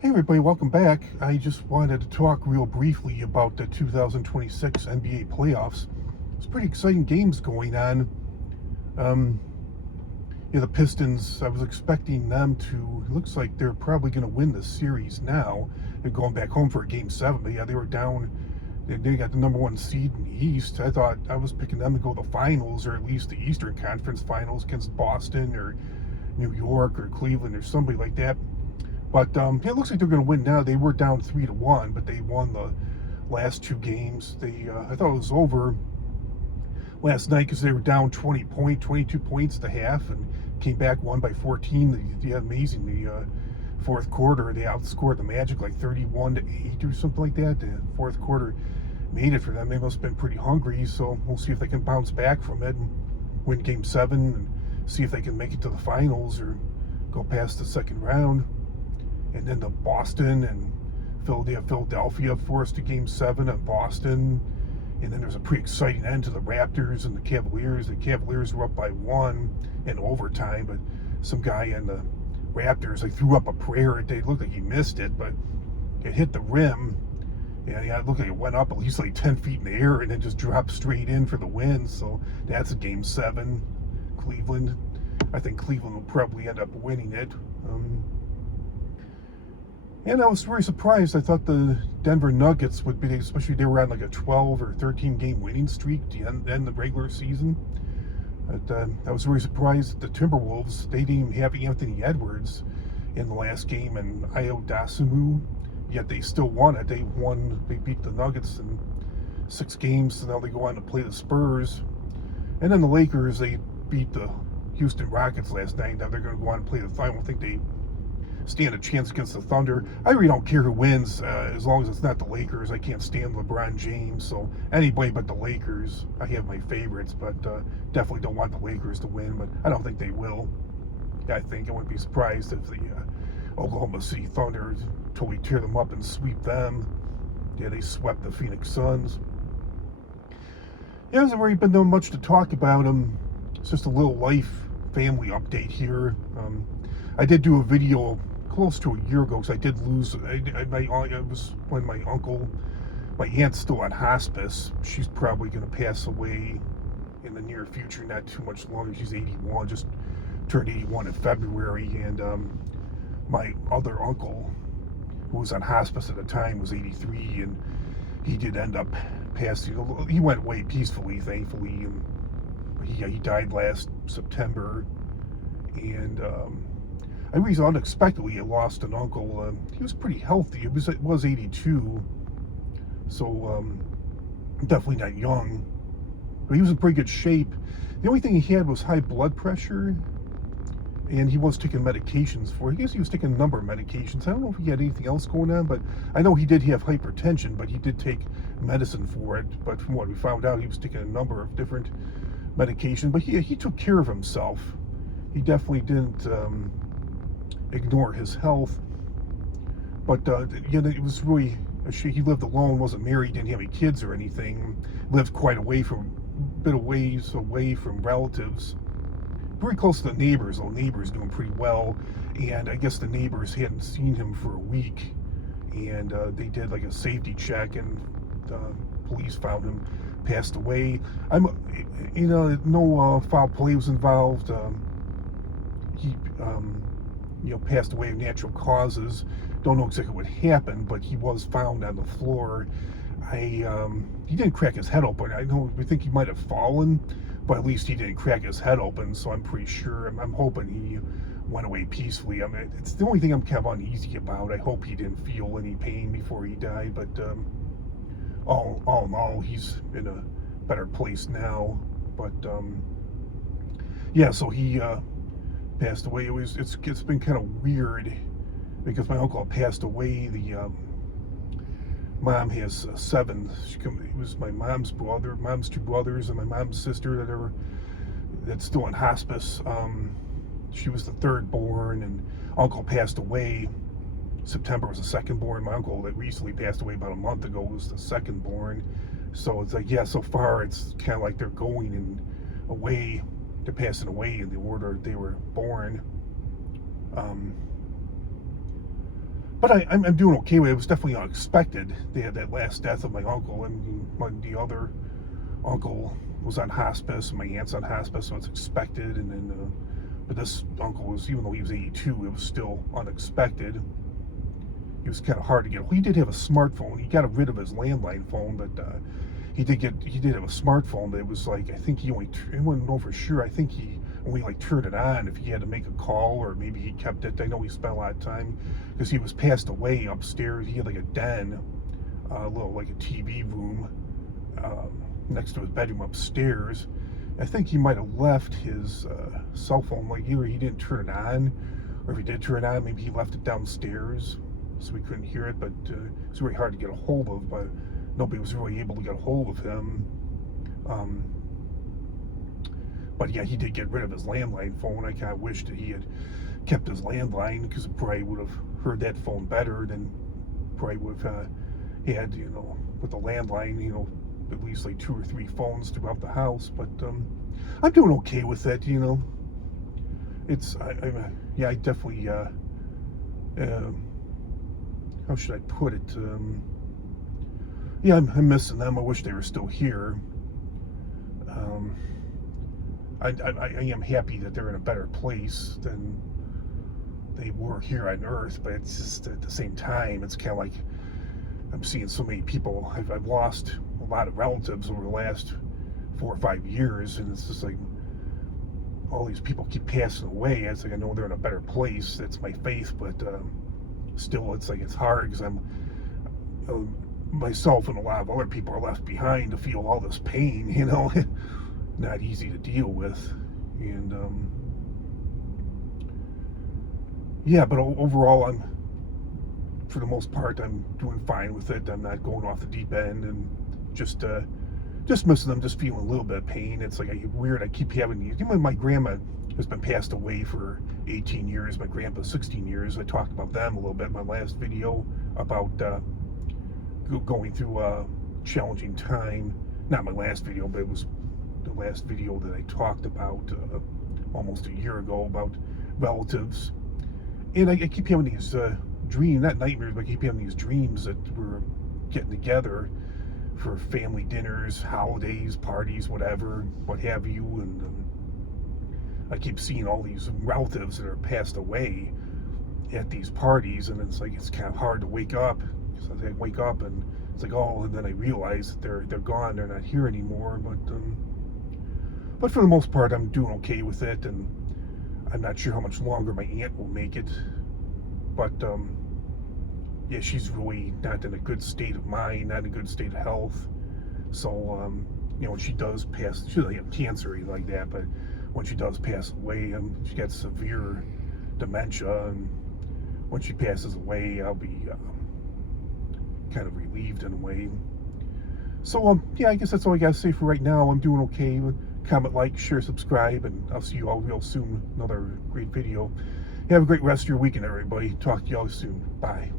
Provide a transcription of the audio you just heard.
Hey everybody, welcome back. I just wanted to talk real briefly about the 2026 NBA playoffs. There's pretty exciting games going on. Um, the Pistons, I was expecting them to, it looks like they're probably going to win the series now. They're going back home for a game seven, but yeah, they were down. They got the number one seed in the East. I thought I was picking them to go to the finals, or at least the Eastern Conference finals against Boston or New York or Cleveland or somebody like that. But it looks like they're going to win now. They were down 3-1, but they won the last two games. I thought it was over last night because they were down 22 points at the half, and came back, won by 14. They amazing. The fourth quarter, they outscored the Magic like 31-8 or something like that. The fourth quarter made it for them. They must have been pretty hungry. So we'll see if they can bounce back from it and win Game 7, and see if they can make it to the finals or go past the second round. And then the Boston and Philadelphia forced to Game 7 at Boston. And then there's a pretty exciting end to the Raptors and the Cavaliers. The Cavaliers were up by 1 in overtime, but some guy in the Raptors, like, threw up a prayer. It looked like he missed it, but it hit the rim. And yeah, it looked like it went up at least like 10 feet in the air and then just dropped straight in for the win. So that's a Game 7. Cleveland. I think Cleveland will probably end up winning it. And I was very surprised. I thought the Denver Nuggets would be, especially they were on like a 12 or 13 game winning streak to end the regular season. But I was very surprised that the Timberwolves, they didn't even have Anthony Edwards in the last game and Ayo Dosunmu, yet they still won it. They beat the Nuggets in 6 games, so now they go on to play the Spurs. And then the Lakers, they beat the Houston Rockets last night. Now they're going to go on and play the final. I don't think they stand a chance against the Thunder. I really don't care who wins, as long as it's not the Lakers. I can't stand LeBron James, so anybody but the Lakers. I have my favorites, but definitely don't want the Lakers to win, but I don't think they will. I think I wouldn't be surprised if the Oklahoma City Thunder totally tear them up and sweep them. Yeah, they swept the Phoenix Suns. Yeah, there hasn't really been much to talk about. It's just a little life family update here. I did do a video close to a year ago because I did lose. It was when my aunt's still on hospice. She's probably going to pass away in the near future, not too much longer. She's 81, just turned 81 in February. And my other uncle, who was on hospice at the time, was 83, and he did end up passing. He went away peacefully, thankfully, and he died last September. And I really unexpectedly lost an uncle. He was pretty healthy. It was 82, so definitely not young. But he was in pretty good shape. The only thing he had was high blood pressure, and he was taking medications for it. I guess he was taking a number of medications. I don't know if he had anything else going on, but I know he did have hypertension, but he did take medicine for it. But from what we found out, he was taking a number of different medications. But he took care of himself. He definitely didn't ignore his health, but it was really a shame. He lived alone, wasn't married, didn't have any kids or anything, lived quite a bit of ways away from relatives, very close to the neighbors. The neighbors doing pretty well, and I guess the neighbors hadn't seen him for a week, and they did like a safety check, and police found him passed away. No foul play was involved. He passed away of natural causes. Don't know exactly what happened, but he was found on the floor. He didn't crack his head open. We think he might have fallen, but at least he didn't crack his head open, so I'm pretty sure. I'm hoping he went away peacefully. It's the only thing I'm kind of uneasy about. I hope he didn't feel any pain before he died, but all in all, he's in a better place now. But yeah, so he passed away. It's been kind of weird because my uncle passed away. The mom has 7. It was my mom's two brothers, and my mom's sister that's still in hospice. She was the third born, and uncle passed away. September was the second born. My uncle that recently passed away about a month ago was the second born. So it's like, yeah, so far it's kind of like they're going in a way. They're passing away in the order they were born. But I'm doing okay with it. It was definitely unexpected. They had that last death of my uncle, and the other uncle was on hospice, and my aunt's on hospice, so it's expected. And then, but this uncle was, even though he was 82, it was still unexpected. He was kind of hard to get. He did have a smartphone. He got rid of his landline phone, but he did have a smartphone. But it was like, I think he wouldn't know for sure. I think he only like turned it on if he had to make a call, or maybe he kept it. I know he spent a lot of time because he was passed away upstairs. He had like a den, a little like a TV room next to his bedroom upstairs. I think he might have left his cell phone, like either he didn't turn it on, or if he did turn it on, maybe he left it downstairs so we couldn't hear it. But it was very hard to get a hold of, but nobody was really able to get a hold of him. But yeah, he did get rid of his landline phone. I kind of wish that he had kept his landline, because it probably would have heard that phone better than probably would have had, with the landline, at least like 2 or 3 phones throughout the house. But I'm doing okay with it, It's, I definitely, how should I put it? Yeah, I'm missing them. I wish they were still here. I am happy that they're in a better place than they were here on Earth, but it's just at the same time, it's kind of like I'm seeing so many people. I've lost a lot of relatives over the last 4 or 5 years, and it's just like all these people keep passing away. It's like I know they're in a better place. That's my faith, but still, it's like it's hard because I'm myself and a lot of other people are left behind to feel all this pain. Not easy to deal with. And yeah, but overall, for the most part, I'm doing fine with it. I'm not going off the deep end, and just missing them, just feeling a little bit of pain. It's like weird. I keep having these. My grandma has been passed away for 18 years. My grandpa 16 years. I talked about them a little bit in my last video about going through a challenging time. Not my last video, but it was the last video that I talked about almost a year ago about relatives. And I keep having these dreams, not nightmares, but I keep having these dreams that we're getting together for family dinners, holidays, parties, whatever, what have you. And I keep seeing all these relatives that are passed away at these parties, and it's like it's kind of hard to wake up. So I wake up and it's like, oh, and then I realize that they're gone, they're not here anymore. But for the most part, I'm doing okay with it, and I'm not sure how much longer my aunt will make it. But yeah, she's really not in a good state of mind, not in a good state of health. So when she does pass, she doesn't have cancer or anything like that, but when she does pass away, she got severe dementia, and when she passes away, I'll be kind of relieved in a way. So yeah, I guess that's all I gotta say for right now. I'm doing okay. Comment, like, share, subscribe, and I'll see you all real soon. Another great video. Have a great rest of your weekend, everybody. Talk to y'all soon. Bye.